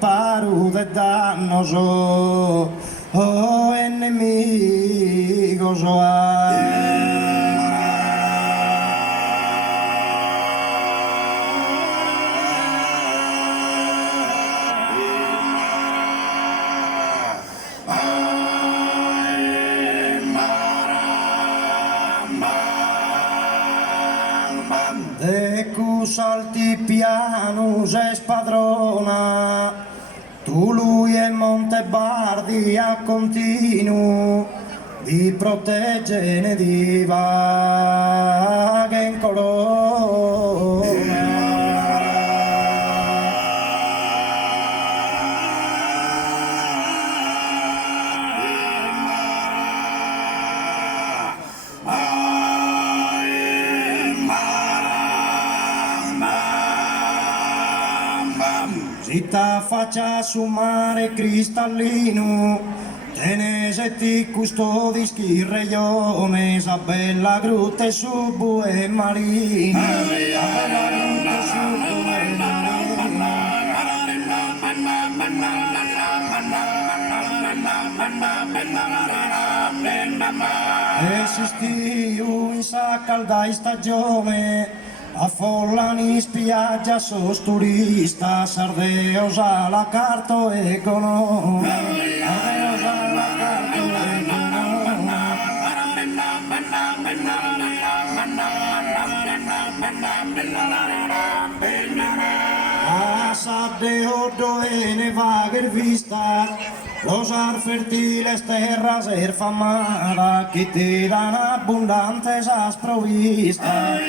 parude dannoso, oh enemigos de cus altipianus es padrona, tu lui e Montebardi a continu, di proteggene di vaghe in corona. Si ta faccia su mare cristallino, tenese ti custodis chi reione, a bella grutte su bue marino, a bella grutte su bue marino. Esistiu in sa calda stagione, affollano in spiaggia sos turistas, ardeos a la carta economa, ardeos a la carta economa. Asad de ordo en vager vista, los fertiles terras erfamada, que te dan abundantes as provistas.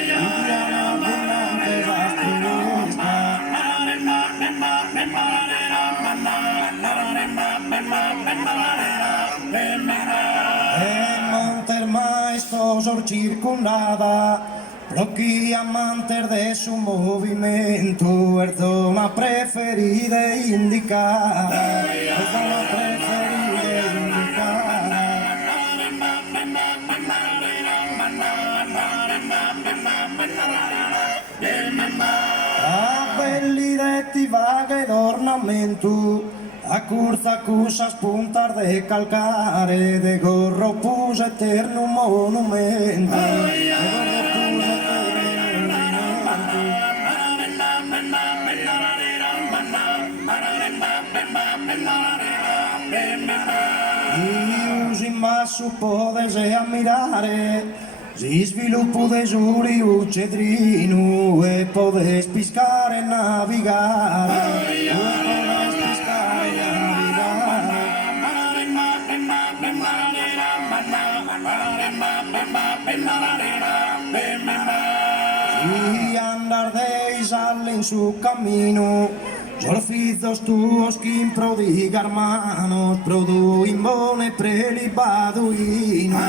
En Montermaestos circundada, Rocky amantes de su movimiento, es zona preferida e indicada, zona preferida e indicada. A belli detti vaghe d'ornamento, a curza cusas puntas de calcare, de gorro pus eterno monumento, de gorro pus eterno. Ius in basso podese ammirare, si sviluppo de giuri un cedrino, e podes piscare e navigare. Si andardeis en su camino, solfizos tuos quim prodigar manos, produin bone prelibaduino.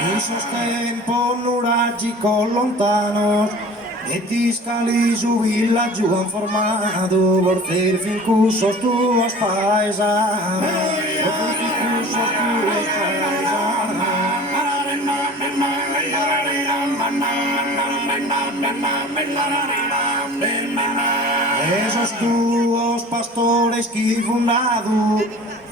In sos tempos nuragico lontanos, e ti scali su villaggio han formato, vorcer fin cusos tuos paesanos, vorcer fin cusos tuos paesanos. Esos tuos pastores que fundado,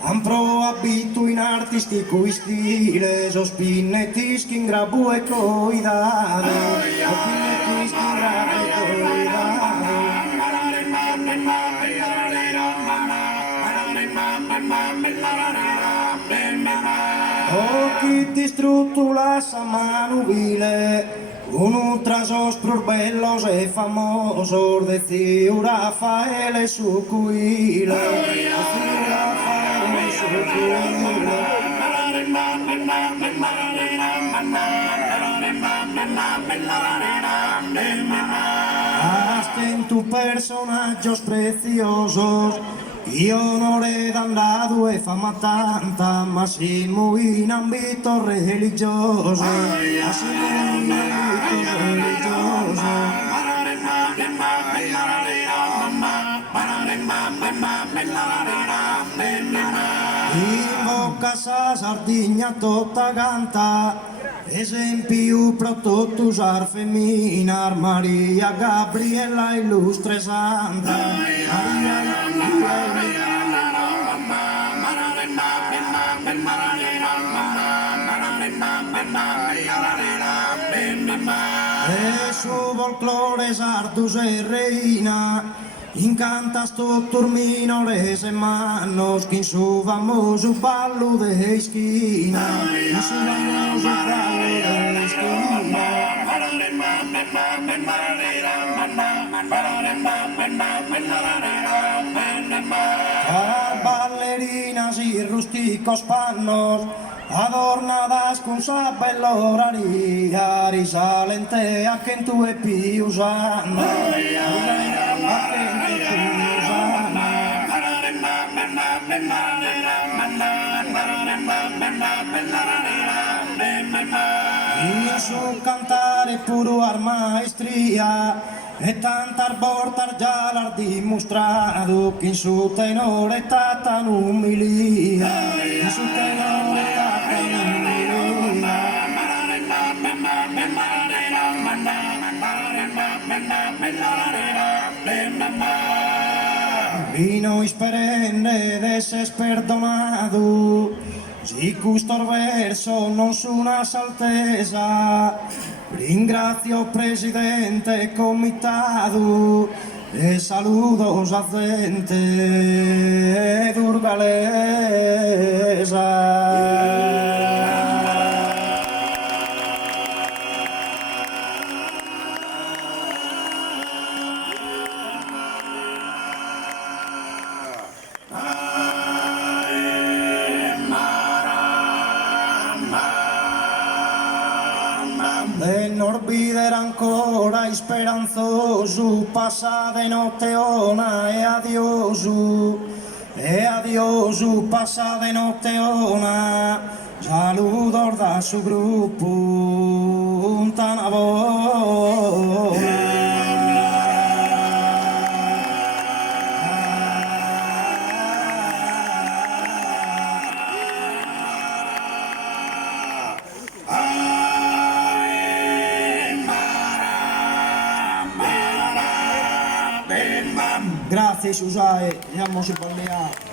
han proabito in artistico stile, esos pinnetis che in grabu e coidado, os pinnetis che in grabu e coidado. O chi ti struttulas a mano vile, uno tras os bellos e famosos, de Ciu Rafaele su cuile, de Ciu Rafaele su cuile. Hasta en tu personaggios preciosos, io non le dan dado e fama tanta, ma siamo in ambito religioso, ma siamo in ambito religioso. In bocca sa sardegna tutta canta, esempio prodotto usar femminar, Maria Gabriella illustre santa. E su folklore sartus e reina, incantas tutto minores e manos, che in su famoso ballo de esquina, in su famoso ballo de esquina. Las ballerinas y rústicos panos, adornadas con sabelloraria, risalente a quien tu e più usano. In su cantare puro ar maestria, e tantar portar già l'ar dimostrato, che in su tenore tata n'umilia, in su tenore tata n'umilia. Y no esperende desesperdonado, si custor verso non su una saltesa, ringrazio presidente comitado, e saludos a gente durgalesa. E non olvidare ancora speranzoso, passa de notte ona e adioso, passa de notte ona, saludos da su gruppo, un tanabona. Grazie Susae, andiamo su balleare.